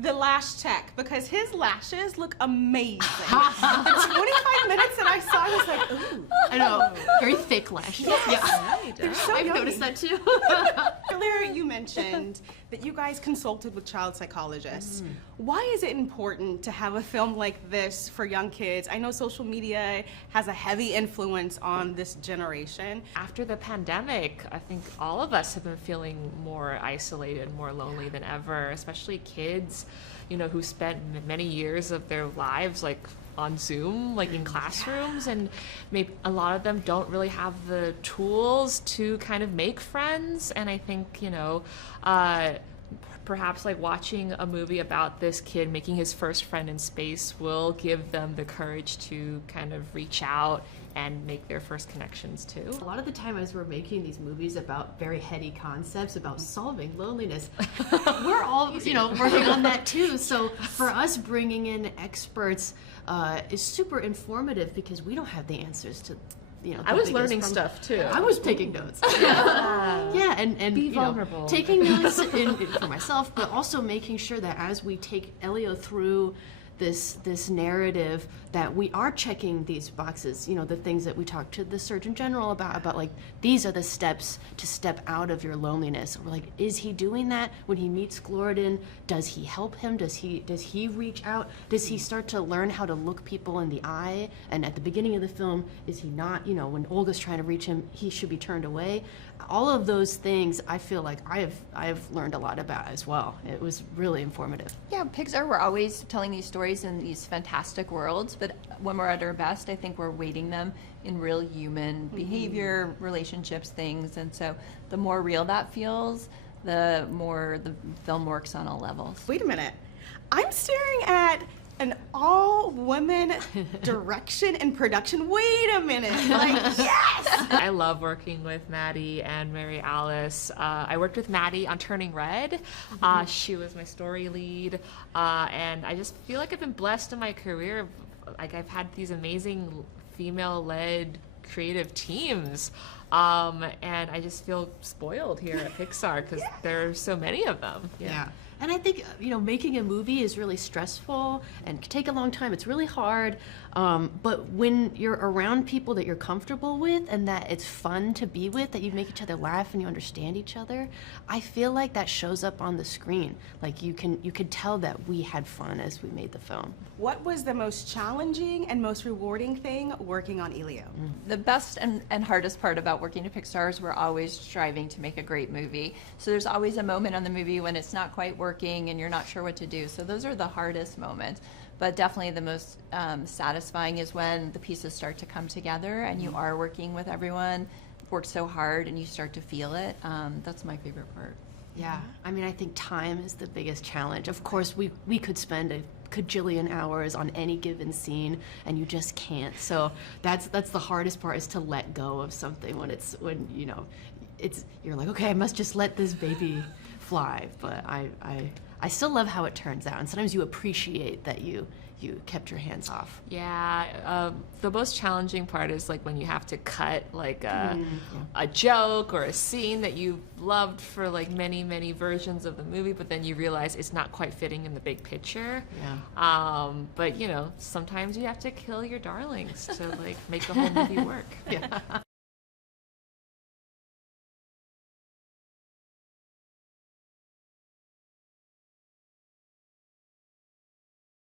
the lash tech, because his lashes look amazing. The 25 minutes that I saw, I was like, ooh. I know, very thick lashes. Yes. They're so I've yummy. noticed that too. Earlier you mentioned that you guys consulted with child psychologists. Why is it important to have a film like this for young kids? I know social media has a heavy influence on this generation. After the pandemic, I think all of us have been feeling more isolated, more lonely than ever, especially kids, you know, who spent many years of their lives like on Zoom, like in classrooms, and maybe a lot of them don't really have the tools to kind of make friends. And I think, you know, perhaps like watching a movie about this kid making his first friend in space will give them the courage to kind of reach out and make their first connections too. A lot of the time as we're making these movies about very heady concepts about solving loneliness, we're all, you know, working on that too. So for us, bringing in experts is super informative because we don't have the answers to, you know, I was learning stuff too. I was taking notes. Yeah, and Be you know, vulnerable. taking notes for myself, but also making sure that as we take Elio through this narrative, that we are checking these boxes, you know, the things that we talked to the Surgeon General about like, these are the steps to step out of your loneliness. We're like, is he doing that when he meets Glorden? Does he help him? Does he reach out? Does he start to learn how to look people in the eye? And at the beginning of the film, is he not, you know, when Olga's trying to reach him, he should be turned away? All of those things I feel like I've learned a lot about as well. It was really informative. Yeah, Pixar, we're always telling these stories in these fantastic worlds, but when we're at our best, I think we're weighting them in real human behavior, relationships, things, and so the more real that feels, the more the film works on all levels. Wait a minute. I'm staring at an all-women direction and production. Wait a minute. Like, yes! I love working with Maddie and Mary Alice. I worked with Maddie on Turning Red. She was my story lead. And I just feel like I've been blessed in my career. Like, I've had these amazing female-led creative teams. And I just feel spoiled here at Pixar because there are so many of them. Yeah. And I think, you know, making a movie is really stressful and can take a long time. It's really hard. But when you're around people that you're comfortable with and that it's fun to be with, that you make each other laugh and you understand each other, I feel like that shows up on the screen. Like you could tell that we had fun as we made the film. What was the most challenging and most rewarding thing working on Elio? The best and hardest part about working at Pixar is we're always striving to make a great movie. So there's always a moment on the movie when it's not quite working and you're not sure what to do. So those are the hardest moments. But definitely the most satisfying is when the pieces start to come together and you are working with everyone, worked so hard, and you start to feel it. That's my favorite part. Yeah, I mean, I think time is the biggest challenge. Of course, we could spend a cajillion hours on any given scene, and you just can't. So that's the hardest part, is to let go of something when you know, you're like, okay, I must just let this baby fly. But I still love how it turns out, and sometimes you appreciate that you kept your hands off. Yeah, the most challenging part is like when you have to cut like a joke or a scene that you loved for like many versions of the movie, but then you realize it's not quite fitting in the big picture. Yeah. But you know, sometimes you have to kill your darlings to like make the whole movie work. Yeah.